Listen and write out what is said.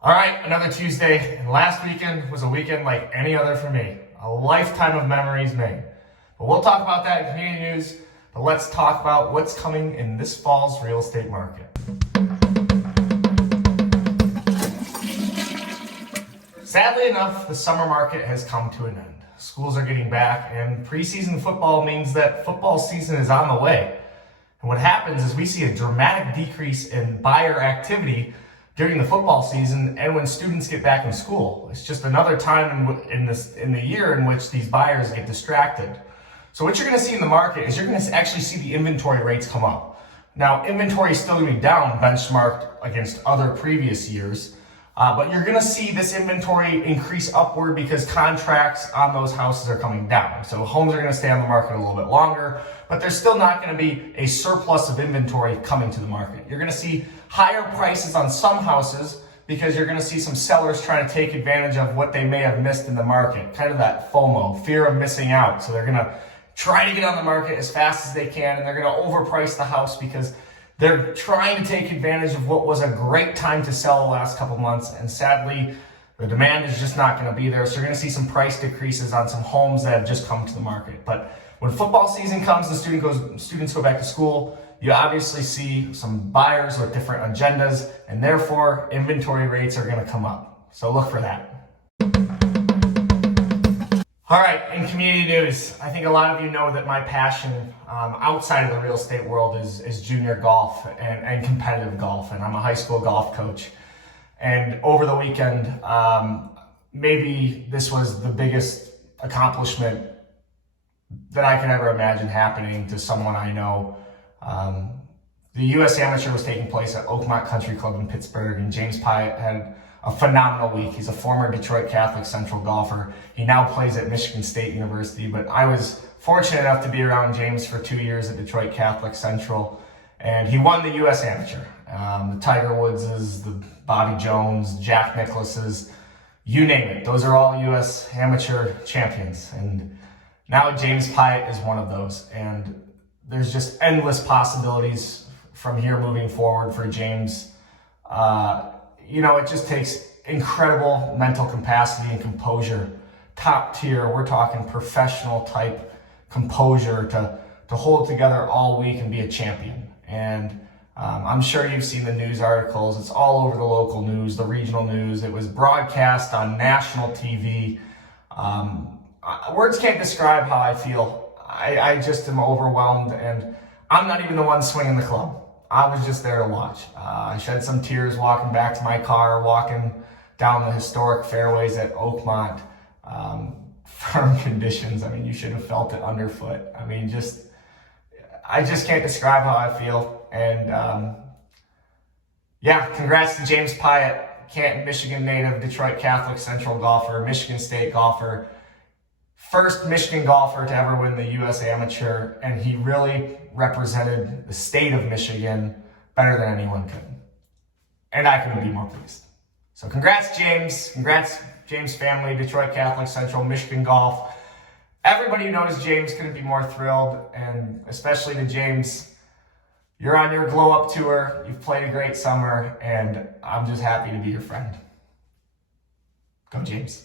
All right, another Tuesday, and last weekend was a weekend like any other for me. A lifetime of memories made. But we'll talk about that in community news, but let's talk about what's coming in this fall's real estate market. Sadly enough, the summer market has come to an end. Schools are getting back, and preseason football means that football season is on the way. And what happens is we see a dramatic decrease in buyer activity during the football season and when students get back in school. It's just another time in the year in which these buyers get distracted. So what you're going to see in the market is you're going to actually see the inventory rates come up. Now, inventory is still going to be down benchmarked against other previous years, but you're going to see this inventory increase upward because contracts on those houses are coming down. So homes are going to stay on the market a little bit longer, but there's still not going to be a surplus of inventory coming to the market. You're going to see higher prices on some houses because you're going to see some sellers trying to take advantage of what they may have missed in the market. Kind of that FOMO, fear of missing out. So they're going to try to get on the market as fast as they can, and they're going to overprice the house because they're trying to take advantage of what was a great time to sell the last couple months. And sadly, the demand is just not going to be there. So you're going to see some price decreases on some homes that have just come to the market. But when football season comes and students go back to school, you obviously see some buyers with different agendas, and therefore inventory rates are going to come up. So look for that. All right, in community news, I think a lot of you know that my passion outside of the real estate world is junior golf and competitive golf, and I'm a high school golf coach. And over the weekend, maybe this was the biggest accomplishment that I could ever imagine happening to someone I know. The U.S. Amateur was taking place at Oakmont Country Club in Pittsburgh, and James Piot had a phenomenal week. He's a former Detroit Catholic Central golfer. He now plays at Michigan State University, but I was fortunate enough to be around James for 2 years at Detroit Catholic Central, and he won the U.S. Amateur. The Tiger Woodses, the Bobby Jones, Jack Nicklaus's, you name it. Those are all U.S. Amateur champions, and now James Piot is one of those, and there's just endless possibilities from here moving forward for James. It just takes incredible mental capacity and composure. Top tier, we're talking professional type composure to hold together all week and be a champion. And I'm sure you've seen the news articles. It's all over the local news, the regional news. It was broadcast on national TV. Words can't describe how I feel. I just am overwhelmed, and I'm not even the one swinging the club. I was just there to watch. I shed some tears walking back to my car, walking down the historic fairways at Oakmont. Firm conditions. I mean, you should have felt it underfoot. I mean, I just can't describe how I feel. And congrats to James Piot, Canton, Michigan native, Detroit Catholic Central golfer, Michigan State golfer. First Michigan golfer to ever win the U.S. Amateur, and he really represented the state of Michigan better than anyone could. And I couldn't be more pleased. So congrats, James. Congrats, James family, Detroit Catholic Central, Michigan golf. Everybody who knows James couldn't be more thrilled, and especially to James, you're on your glow up tour. You've played a great summer, and I'm just happy to be your friend. Go James.